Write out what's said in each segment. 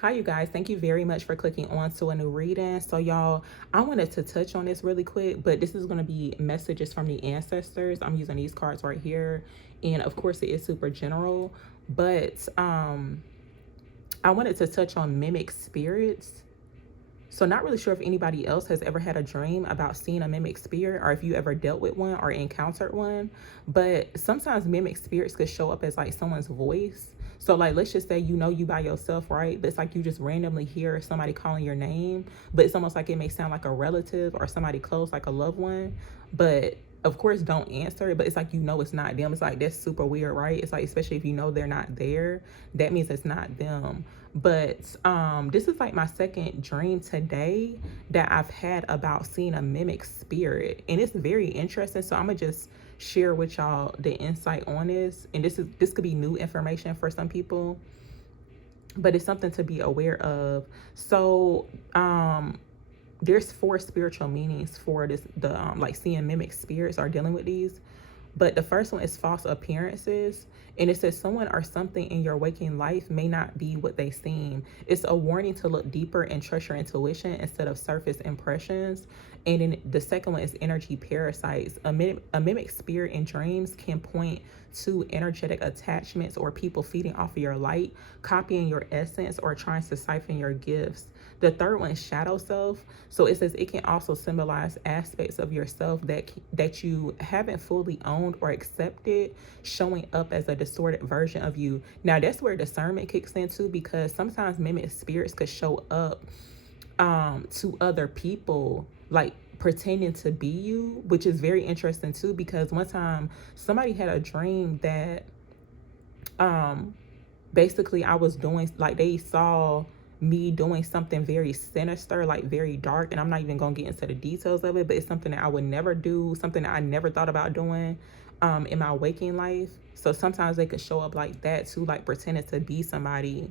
Hi, you guys. Thank you very much for clicking on to a new reading. So, y'all, I wanted to touch on this really quick, but this is going to be messages from the ancestors. I'm using these cards right here. And of course, it is super general, but I wanted to touch on mimic spirits. So, not really sure if anybody else has ever had a dream about seeing a mimic spirit or if you ever dealt with one or encountered one. But sometimes mimic spirits could show up as like someone's voice. So, like, let's just say you by yourself, right? But it's like you just randomly hear somebody calling your name, but it's almost like it may sound like a relative or somebody close, like a loved one. But of course, don't answer it. But it's like it's not them. It's like that's super weird, right? It's like, especially if you know they're not there, that means it's not them. But this is like my second dream today that I've had about seeing a mimic spirit, and it's very interesting. So I'm gonna just share with y'all the insight on this, and this could be new information for some people, but it's something to be aware of. So there's four spiritual meanings for this, the like seeing mimic spirits or dealing with these. But the first one is false appearances. And it says someone or something in your waking life may not be what they seem. It's a warning to look deeper and trust your intuition instead of surface impressions. And then the second one is energy parasites. A mimic spirit in dreams can point to energetic attachments or people feeding off of your light, copying your essence, or trying to siphon your gifts. The third one is shadow self. So it says it can also symbolize aspects of yourself that you haven't fully owned or accepted, showing up as a distorted version of you. Now that's where discernment kicks in too, because sometimes mimic spirits could show up to other people, like pretending to be you, which is very interesting too, because one time somebody had a dream that um basically I was doing, like, they saw me doing something very sinister, like very dark, and I'm not even gonna get into the details of it, but it's something that I would never do, something that I never thought about doing in my waking life. So sometimes they could show up like that too, like pretending to be somebody.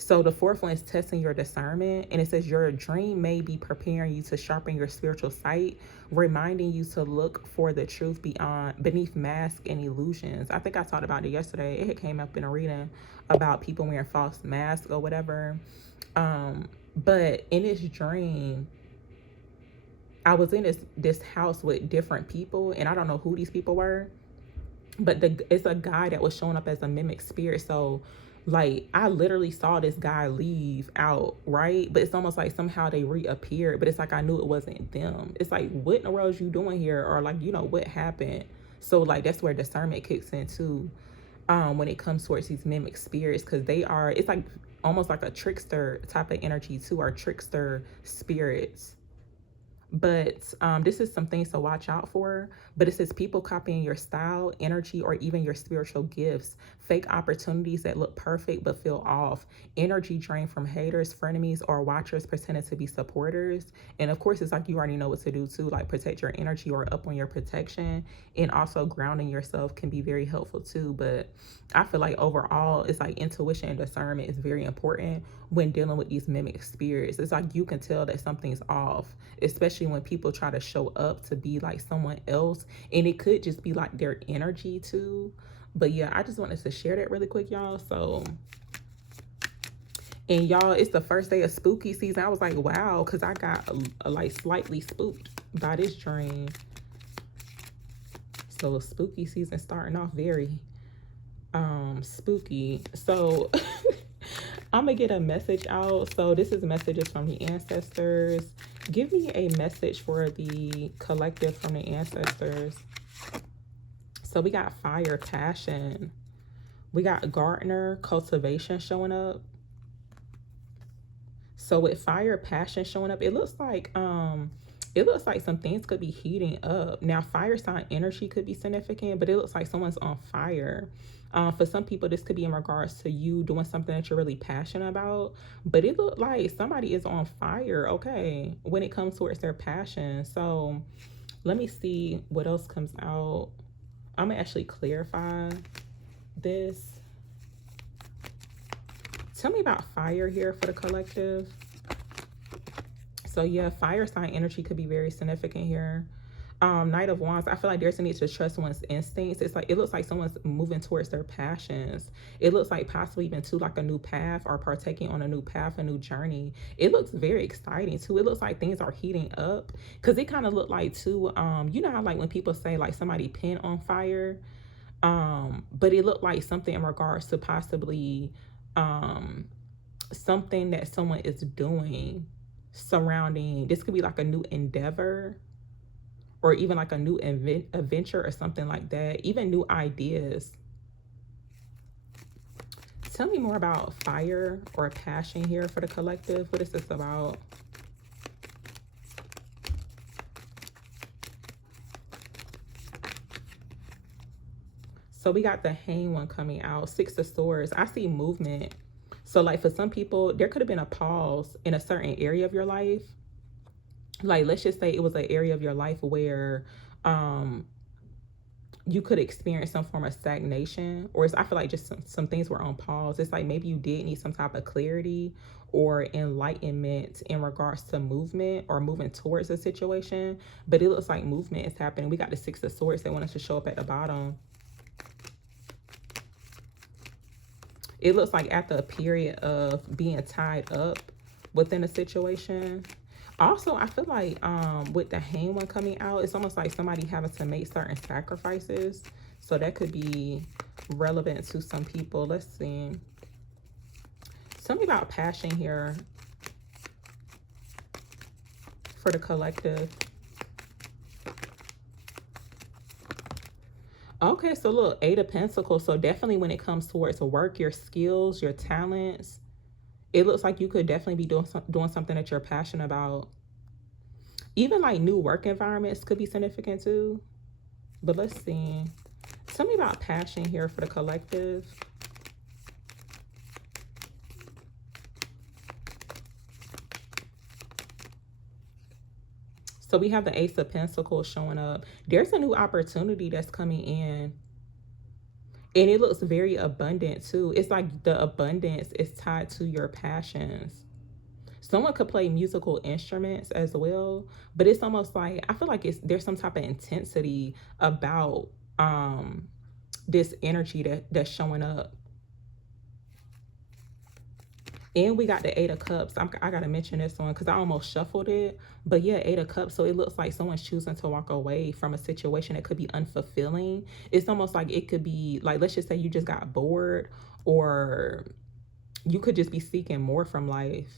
So the fourth one is testing your discernment, and it says your dream may be preparing you to sharpen your spiritual sight, reminding you to look for the truth beneath masks and illusions. I think I talked about it yesterday. It came up in a reading about people wearing false masks or whatever. But in this dream, I was in this house with different people, and I don't know who these people were, but it's a guy that was showing up as a mimic spirit. So like I literally saw this guy leave out, right? But it's almost like somehow they reappeared, but it's like I knew it wasn't them. It's like, what in the world is you doing here? Or like, what happened? So like that's where discernment kicks in too, when it comes towards these mimic spirits, because it's like almost like a trickster type of energy too, or trickster spirits. But this is some things to watch out for. But it says people copying your style, energy, or even your spiritual gifts. Fake opportunities that look perfect but feel off. Energy drain from haters, frenemies, or watchers pretending to be supporters. And of course, it's like you already know what to do too, like protect your energy or up on your protection. And also grounding yourself can be very helpful too. But I feel like overall, it's like intuition and discernment is very important when dealing with these mimic spirits. It's like you can tell that something's off, especially when people try to show up to be like someone else, and it could just be like their energy too. But yeah, I just wanted to share that really quick, y'all. So, and y'all, it's the first day of spooky season. I was like, wow, because I got like slightly spooked by this dream. So spooky season starting off very spooky. So I'm gonna get a message out. So this is messages from the ancestors. Give me a message for the collective from the ancestors. So we got fire, passion. We got gardener, cultivation showing up. So with fire, passion showing up, it looks like some things could be heating up. Now, fire sign energy could be significant, but it looks like someone's on fire. For some people, this could be in regards to you doing something that you're really passionate about. But it looked like somebody is on fire, okay, when it comes towards their passion. So let me see what else comes out. I'm going to actually clarify this. Tell me about fire here for the collective. So yeah, fire sign energy could be very significant here. Knight of Wands, I feel like there's a need to trust one's instincts. It's like, it looks like someone's moving towards their passions. It looks like possibly even to like a new path, or partaking on a new path, a new journey. It looks very exciting too. It looks like things are heating up, because it kind of looked like too, you know how like when people say like somebody pin on fire, but it looked like something in regards to possibly something that someone is doing surrounding, this could be like a new endeavor, or even like a new adventure or something like that, even new ideas. Tell me more about fire or passion here for the collective. What is this about? So we got the Hanged One coming out, Six of Swords. I see movement. So like for some people, there could have been a pause in a certain area of your life. Like, let's just say it was an area of your life where you could experience some form of stagnation, or I feel like just some things were on pause. It's like maybe you did need some type of clarity or enlightenment in regards to movement or moving towards a situation. But it looks like movement is happening. We got the Six of Swords that want us to show up at the bottom. It looks like after a period of being tied up within a situation. Also, I feel like with the Hanged One coming out, it's almost like somebody having to make certain sacrifices. So that could be relevant to some people. Let's see. Tell me about passion here for the collective. Okay, so look, Eight of Pentacles. So definitely when it comes towards work, your skills, your talents, it looks like you could definitely be doing something that you're passionate about. Even like new work environments could be significant too. But let's see. Tell me about passion here for the collective. So we have the Ace of Pentacles showing up. There's a new opportunity that's coming in. And it looks very abundant too. It's like the abundance is tied to your passions. Someone could play musical instruments as well, but it's almost like, I feel like there's some type of intensity about this energy that's showing up. And we got the Eight of Cups. I gotta mention this one because I almost shuffled it. But yeah, Eight of Cups. So it looks like someone's choosing to walk away from a situation that could be unfulfilling. It's almost like it could be like, let's just say you just got bored, or you could just be seeking more from life.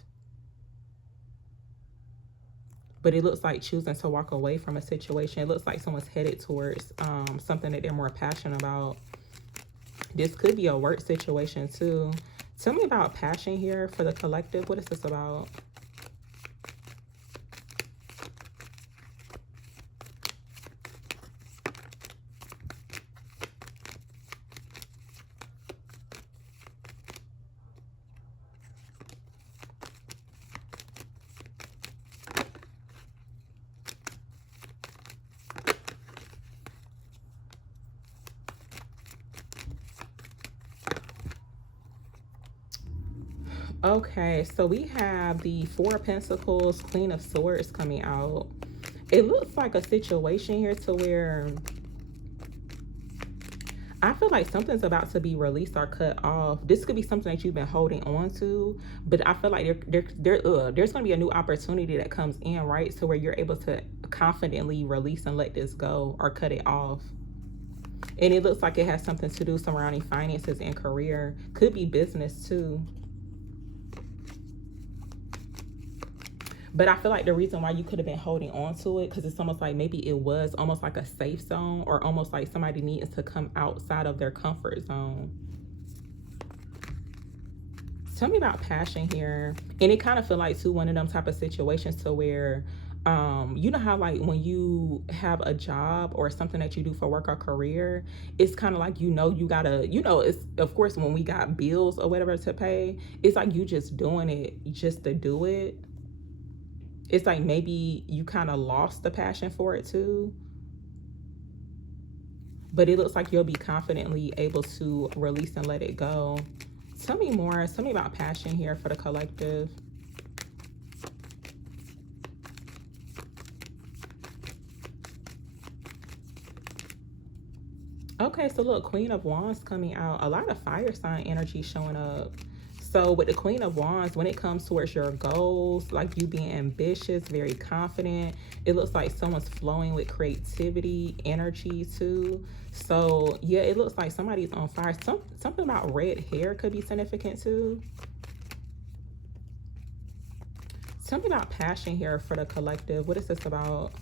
But it looks like choosing to walk away from a situation. It looks like someone's headed towards something that they're more passionate about. This could be a work situation too. Tell me about passion here for the collective. What is this about? Okay, so we have the Four of Pentacles, Queen of Swords coming out. It looks like a situation here to where I feel like something's about to be released or cut off. This could be something that you've been holding on to, but I feel like there's going to be a new opportunity that comes in, right? So where you're able to confidently release and let this go or cut it off. And it looks like it has something to do surrounding finances and career. Could be business too. But I feel like the reason why you could have been holding on to it, because it's almost like maybe it was almost like a safe zone, or almost like somebody needs to come outside of their comfort zone. Tell me about passion here. And it kind of feel like too one of them type of situations to where you know how like when you have a job or something that you do for work or career, it's kind of like, you gotta, it's of course when we got bills or whatever to pay, it's like you just doing it just to do it. It's like maybe you kind of lost the passion for it too. But it looks like you'll be confidently able to release and let it go. Tell me more. Tell me about passion here for the collective. Okay, so look, Queen of Wands coming out. A lot of fire sign energy showing up. So with the Queen of Wands, when it comes towards your goals, like you being ambitious, very confident, it looks like someone's flowing with creativity, energy too. So yeah, it looks like somebody's on fire. Something about red hair could be significant too. Something about passion here for the collective. What is this about?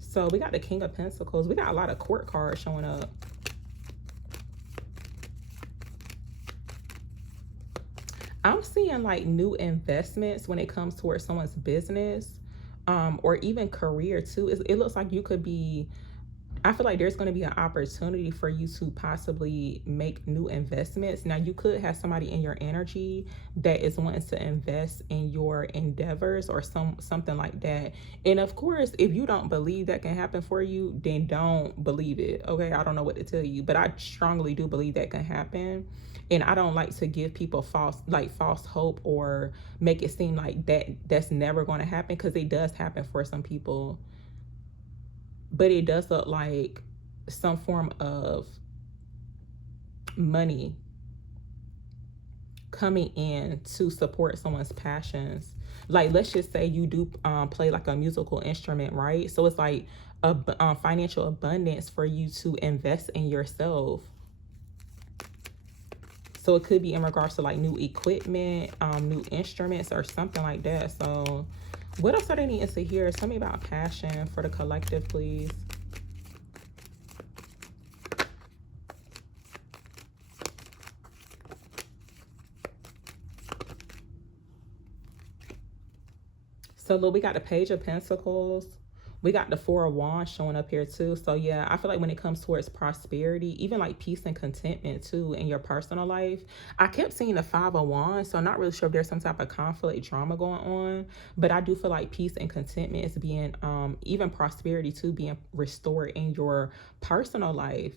So we got the King of Pentacles. We got a lot of court cards showing up. I'm seeing like new investments when it comes towards someone's business, or even career too. It looks like you could be, I feel like there's going to be an opportunity for you to possibly make new investments. Now, you could have somebody in your energy that is wanting to invest in your endeavors or something like that. And of course, if you don't believe that can happen for you, then don't believe it. Okay, I don't know what to tell you, but I strongly do believe that can happen. And I don't like to give people false hope or make it seem like that's never going to happen, because it does happen for some people. But it does look like some form of money coming in to support someone's passions. Like, let's just say you do play like a musical instrument, right? So it's like a financial abundance for you to invest in yourself. So it could be in regards to like new equipment, new instruments or something like that. So what else are they needing to hear? Tell me about passion for the collective, please. So look, we got the Page of Pentacles. We got the Four of Wands showing up here too. So yeah, I feel like when it comes towards prosperity, even like peace and contentment too in your personal life, I kept seeing the Five of Wands. So I'm not really sure if there's some type of conflict drama going on, but I do feel like peace and contentment is being, even prosperity too, being restored in your personal life.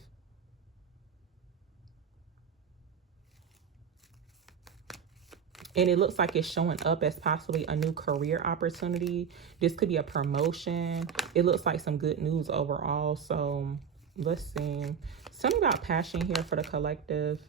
And it looks like it's showing up as possibly a new career opportunity. This could be a promotion. It looks like some good news overall. So let's see. Something about passion here for the collective.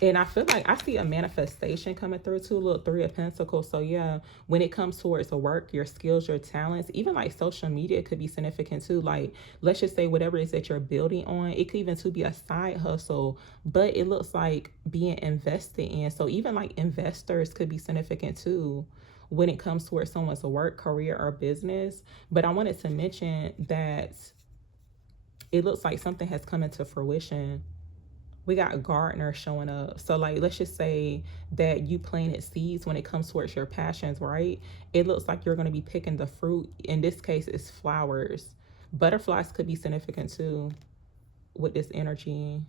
And I feel like I see a manifestation coming through too. Look, Three of Pentacles. So yeah, when it comes towards the work, your skills, your talents, even like social media could be significant too. Like, let's just say whatever it is that you're building on, it could even to be a side hustle, but it looks like being invested in. So even like investors could be significant too when it comes towards someone's work, career, or business. But I wanted to mention that it looks like something has come into fruition. We got gardener showing up. So like, let's just say that you planted seeds when it comes towards your passions, right? It looks like you're going to be picking the fruit. In this case, it's flowers. Butterflies could be significant too with this energy.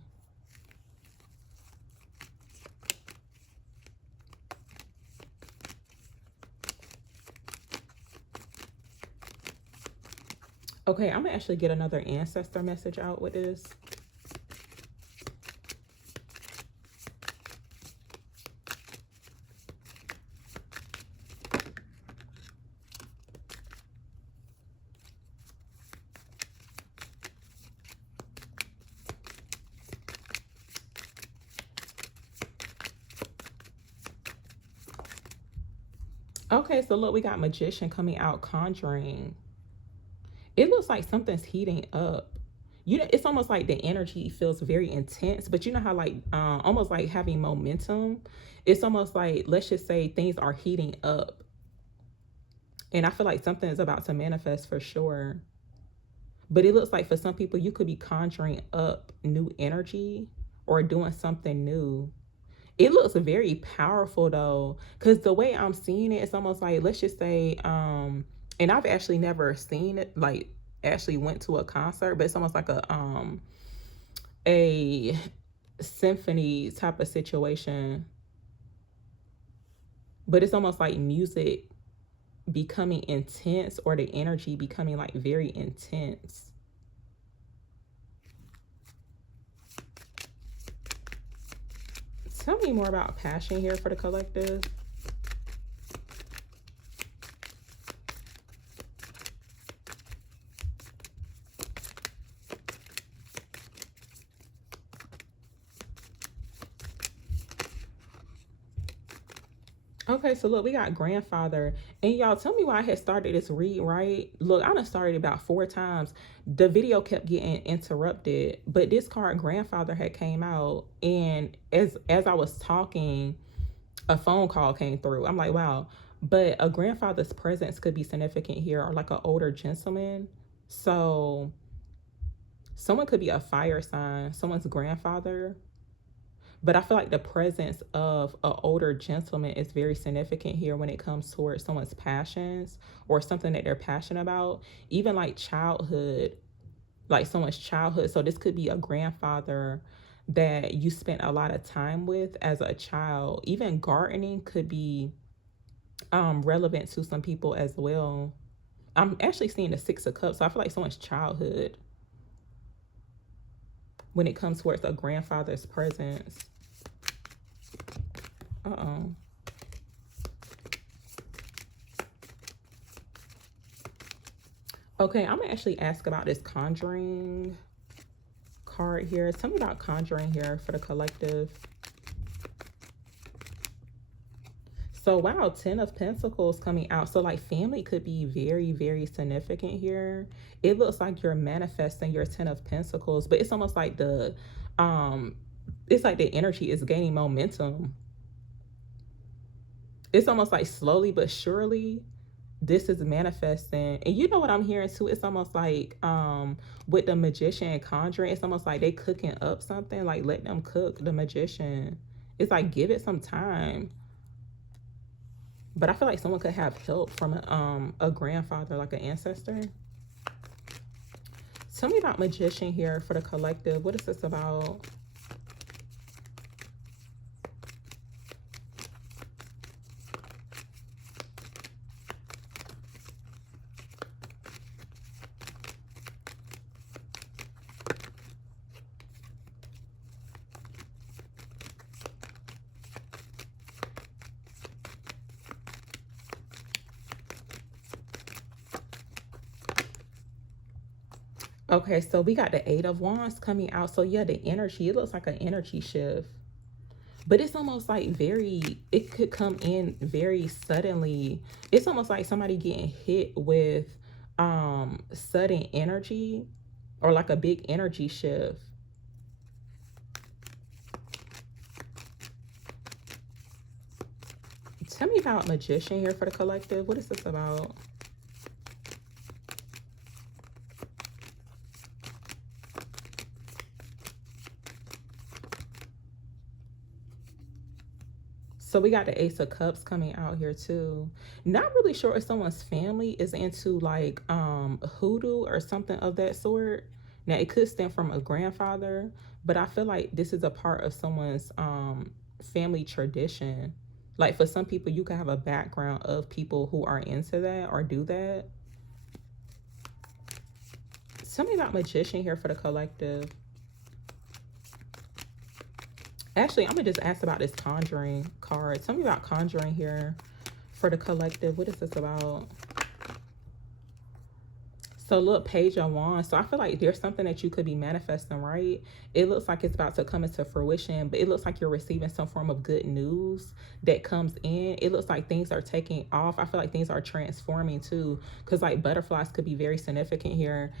Okay, I'm gonna actually get another ancestor message out with this. Okay, so look, we got magician coming out, conjuring. It looks like something's heating up. You know, it's almost like the energy feels very intense, but you know how like almost like having momentum. It's almost like, let's just say things are heating up. And I feel like something is about to manifest for sure. But it looks like for some people, you could be conjuring up new energy or doing something new. It looks very powerful though, because the way I'm seeing it, it's almost like, let's just say, and I've actually never seen it, like actually went to a concert, but it's almost like a symphony type of situation. But it's almost like music becoming intense, or the energy becoming like very intense. Tell me more about passion here for the collective. Okay, so look, we got grandfather. And y'all tell me why I had started this read, right? Look, I done started about 4 times. The video kept getting interrupted, but this card grandfather had came out, and as I was talking, a phone call came through. I'm like, wow. But a grandfather's presence could be significant here, or like an older gentleman. So someone could be a fire sign, someone's grandfather. But I feel like the presence of an older gentleman is very significant here when it comes towards someone's passions or something that they're passionate about, even like childhood, like someone's childhood. So this could be a grandfather that you spent a lot of time with as a child. Even gardening could be relevant to some people as well. I'm actually seeing the Six of Cups, so I feel like someone's childhood when it comes towards a grandfather's presence. Uh-oh. Okay, I'm gonna actually ask about this conjuring card here. Tell me about conjuring here for the collective. So wow, 10 of Pentacles coming out. So like family could be very, very significant here. It looks like you're manifesting your 10 of Pentacles, but it's almost like it's like the energy is gaining momentum. It's almost like slowly but surely this is manifesting. And you know what I'm hearing too? It's almost like with the magician and conjuring, it's almost like they cooking up something, like let them cook the magician. It's like give it some time. But I feel like someone could have help from a grandfather, like an ancestor. Tell me about magician here for the collective. What is this about? Okay, so we got the Eight of Wands coming out. So yeah, the energy, it looks like an energy shift. But it's almost like it could come in very suddenly. It's almost like somebody getting hit with sudden energy or like a big energy shift. Tell me about magician here for the collective. What is this about? So we got the Ace of Cups coming out here too. Not really sure if someone's family is into like hoodoo or something of that sort. Now it could stem from a grandfather, but I feel like this is a part of someone's family tradition. Like for some people, you can have a background of people who are into that or do that. Tell me about magician here for the collective. Actually, I'm gonna just ask about this conjuring card. Tell me about conjuring here for the collective. What is this about? So look, Page of Wands. So I feel like there's something that you could be manifesting, right? It looks like it's about to come into fruition, but it looks like you're receiving some form of good news that comes in. It looks like things are taking off. I feel like things are transforming too, because like butterflies could be very significant here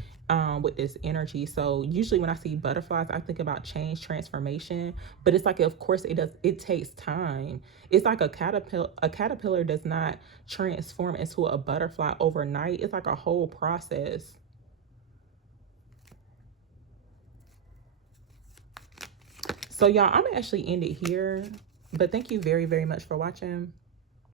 with this energy. So usually when I see butterflies, I think about change, transformation, but it's like, of course it takes time. It's like a caterpillar does not transform into a butterfly overnight. It's like a whole process. So y'all, I'm gonna actually end it here, but thank you very, very much for watching.